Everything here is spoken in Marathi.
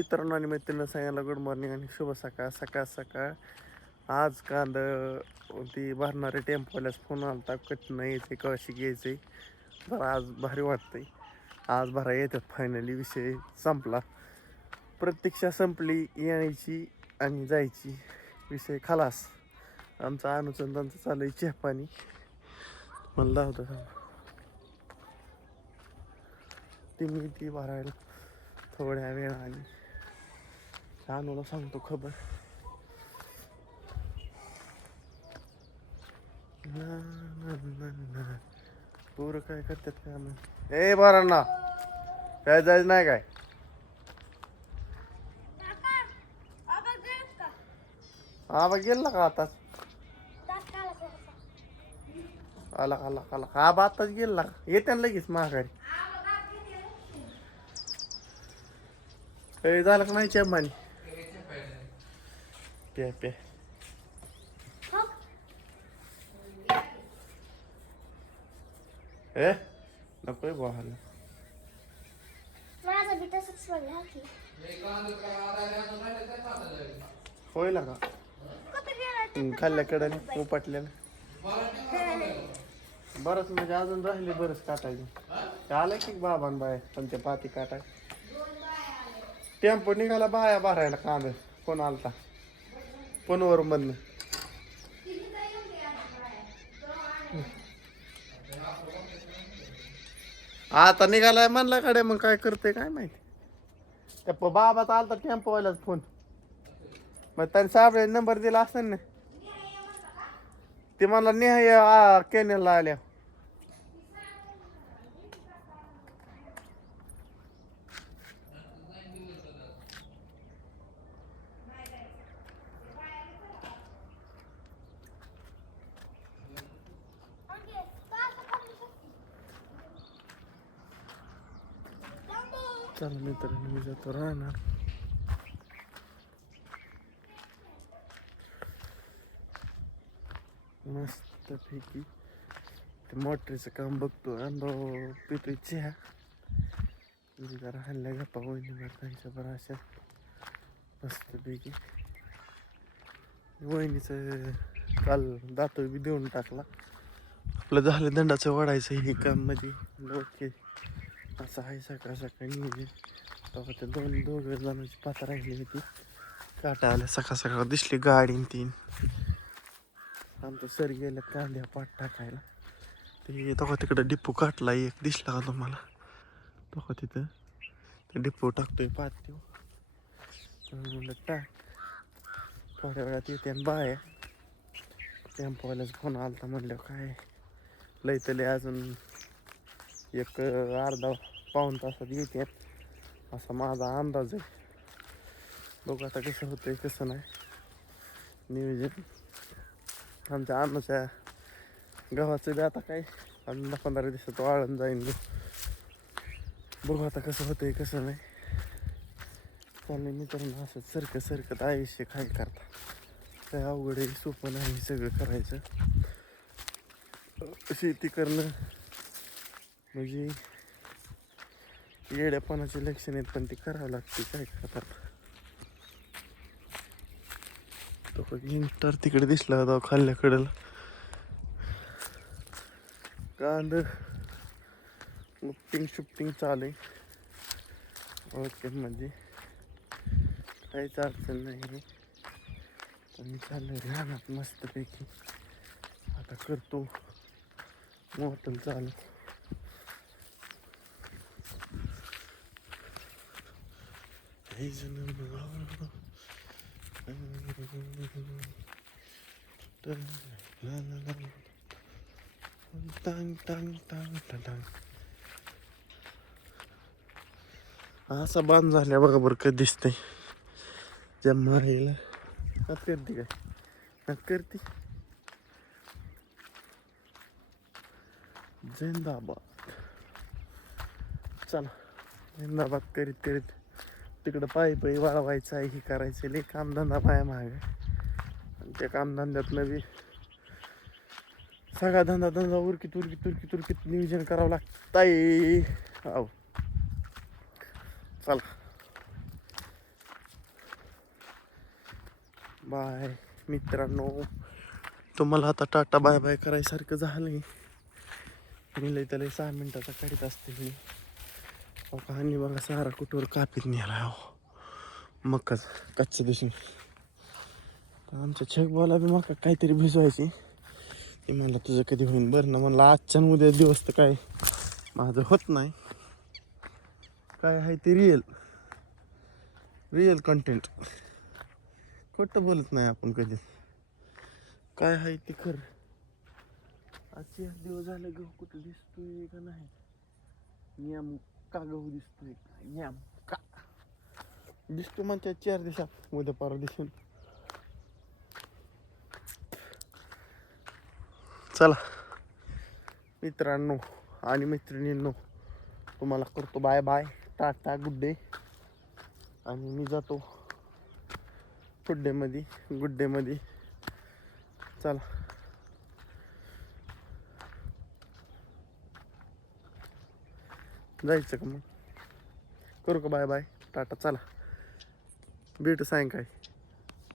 मित्रांनो आणि मैत्रिणी सगळ्यांना गुड मॉर्निंग आणि शुभ सकाळ. सकाळ सकाळ आज ती भरणारे टेम्पोवाल्याच फोन आलता, कटणं यायचं कशी घ्यायचं. बरं आज भारी वाटतंय, आज भरा येतात. फायनली विषय संपला, प्रतीक्षा संपली यायची आणि जायची, विषय खलास. आमचा अनुसंधानचं चालू आहे चहा पाणी. म्हणला होता ती भरायला थोड्या वेळाने. अनुला सांगतो खबर. पोरं काय करतात काय मग. ए बरं ना, काय जायचं नाही काय. आबा गेला का आताच. आला आला आला आबा आताच गेला का. येते ना लगेच माघारी. झालं का नाही चहा पाणी. प्या प्या. ए नकोय बहायला. होईल का खाल्ल्याकडे उपटल्यानं. बरंच म्हणजे अजून राहिले बरंच काटायचं. आलं की बाबान बाय पण ते पाती काटाय. टेम्पो निघाला बाया भरायला कांदा. फोन आलता फोनवर मधनं. आता निघालाय म्हणल्याकडे मग काय करते काय माहिती. त्या बाबाचा आलता टेम्पोवाल्याच फोन. मग त्याने साबळे नंबर दिला असेल ना. ते मला नेहाय केनेला आल्या. चला मित्रांनो मी जातो राहणार. मस्त पैकी ते मोटरीचं काम बघतो. आणि पितोय चहा. जरा हल्ल्या गप्पा वहिनी त्यांच्या बरं अशा मस्त पैकी. वहिनीचं काल दातो बी देऊन टाकला. आपलं झालं दंडाचं वाढायचं हे काम मध्ये. ओके असं आहे. सकाळ सकाळी नियोजन. तेव्हा ते दोघं जणांची पाता राहिली होती. काटा आल्या सकाळ सकाळ दिसली गाडी. तीन आमचं सर गेलं कांद्या पाठ टाकायला. ते तेव्हा तिकडं डिपो काटला एक दिसला का तुम्हाला. तेव्हा तिथं ते डिपो टाकतोय पात. म्हणलं टाक थोड्या वेळात येते. आणि बाय टेम्पोवाल्याच फोन आलता म्हणलं काय लय तले अजून एक अर्धा पाऊण तासात येते असा माझा अंदाज आहे. बघू आता कसं होतंय कसं नाही नियोजन. आमच्या अन्नाच्या गव्हाचं बी आता काय 15 दिवसात वाळून जाईन. बघू आता कसं होतंय कसं नाही. चाललंय मित्रांनो असं सरकत आयुष्य काय करता. काय अवघड आहे, सोपं नाही सगळं करायचं. शेती करणं म्हणजे येड्यापणाचे लक्षण आहेत, पण ते करावं लागते. काय करतात. तो इंटर तिकडे दिसला होता खाल्ल्याकडला कांद उपटिंग चालू आहे. ओके म्हणजे काहीच अडचण नाही. तर मी चाललोय रानात मस्तपैकी. आता करतो मोटल चालू. असा बांध झाल्या बघा बरं कधी दिसतंय. जम्मा राहिला हात करते काय हात करते. जिंदाबाद. चला जिंदाबाद करीत करीत तिकडं पायी वाळवायचं आहे. हे करायचं लय कामधंदा पाया मागे. आणि त्या कामधंद्यातनं बी सगळा धंदा उरकीत नियोजन करावं लागतंय. हो चला बाय मित्रांनो. तुम्हाला आता टाटा बाय बाय करायसारखं झालंय. मी लय त्याला 6 मिनिटाचा काढीत असते मी. आणि बघा सारा कुठवर कापीत नेला हो मकाच कच्च्या दिवशी. आमच्या छगबाला बी मका काहीतरी भिजवायची. ते म्हणलं तुझं कधी होईन बरं ना. म्हणलं आजच्या उद्या दिवस तर काय माझं होत नाही. काय आहे ते रिअल कंटेंट. खोटं बोलत नाही आपण कधी. काय आहे ते खरं. आजचे दिवस झाले गहू कुठं दिसतोय का नाही. नियम का गहू दिसतोय नियम का दिसतो म्हणजे 4 दिवसात उद्या परवा दिसून. चला मित्रांनो आणि मैत्रिणींनो, तुम्हाला करतो bye bye tata good day. आणि मी जातो गुड डे मध्ये. चला जायचं का मग. करू का बाय बाय टाटा. चला भेटू सायंकाळी.